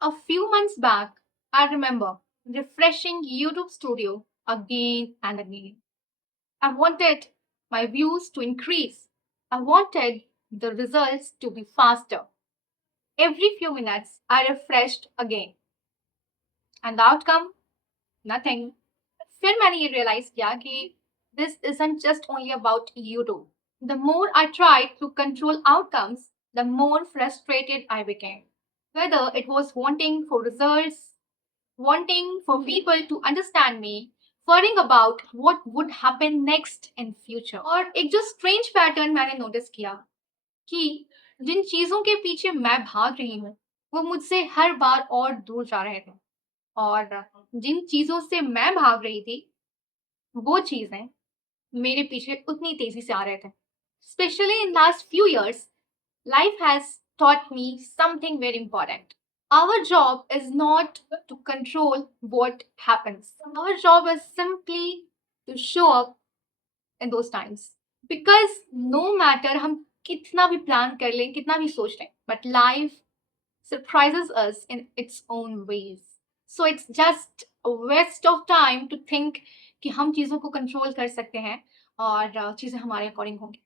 A few months back, I remember refreshing YouTube Studio again and again. I wanted my views to increase. I wanted the results to be faster. Every few minutes, I refreshed again. And the outcome? Nothing. फिर मैंने ये realize किया कि this isn't just only about YouTube. The more I tried to control outcomes, the more frustrated I became. Whether it was wanting for results, wanting for people to understand me, worrying about what would happen next in future. और एक जो strange pattern मैंने notice किया कि जिन चीजों के पीछे मैं भाग रही हूँ वो मुझसे हर बार और दूर जा रहे थे और जिन चीजों से मैं भाग रही थी वो चीजें मेरे पीछे उतनी तेजी से आ रहे थे. Especially in last few years, life has taught me something very important. Our job is not to control what happens. Our job is simply to show up in those times. Because no matter हम कितना भी plan कर लें, कितना भी सोच लें, but life surprises us in its own ways. So it's just a waste of time to think कि हम चीज़ों को कंट्रोल कर सकते हैं और चीज़ें हमारे अकॉर्डिंग होंगी.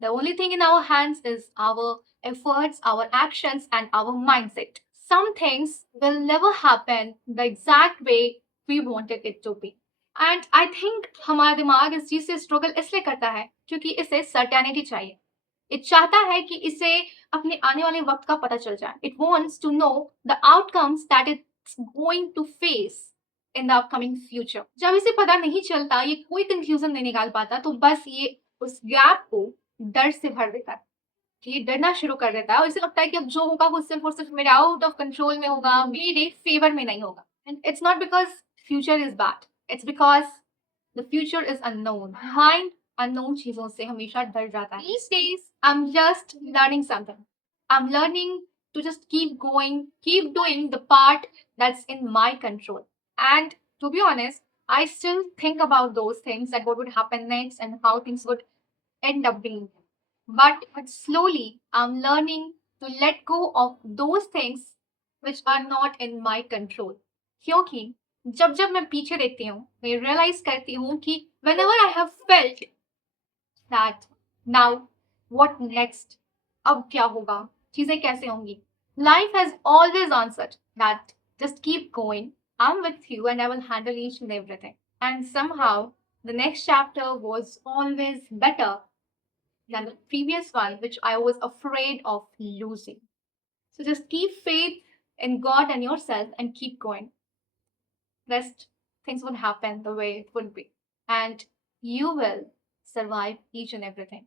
The only thing in our hands is our efforts, our actions, and our mindset. Some things will never happen the exact way we wanted it to be. And I think हमारा दिमाग इस चीज से struggle इसलिए करता है क्योंकि इसे सर्टेनिटी चाहिए. ये चाहता है कि इसे अपने आने वाले वक्त का पता चल जाए. It wants to know the outcomes that it's going to face in the upcoming future. जब इसे पता नहीं चलता, ये कोई कंक्लूजन नहीं निकाल पाता, तो बस ये उस गैप को डर से भर देता है. ये डरना शुरू कर देता है और इसे लगता है कि अब जो होगा वो सिर्फ और सिर्फ मेरे आउट ऑफ कंट्रोल में होगा, मेरे फेवर में नहीं होगा. And it's not because future is bad, it's because the future is unknown. Mind unknown चीजों से हमेशा डर जाता है. These days I'm just learning something. I'm learning to just keep going, keep doing the part that's in my control. And to be honest, I still think about those things, that what would happen next and how things would end up being. But slowly I'm learning to let go of those things which are not in my control. क्योंकि जब जब मैं पीछे देखती हूँ मैं realise करती हूँ कि whenever I have felt that now what next, अब क्या होगा, चीजें कैसे होंगी, life has always answered that just keep going, I'm with you and I will handle each and everything. And somehow the next chapter was always better than the previous one, which I was afraid of losing. So just keep faith in God and yourself and keep going. Rest, things will happen the way it would be. And you will survive each and everything.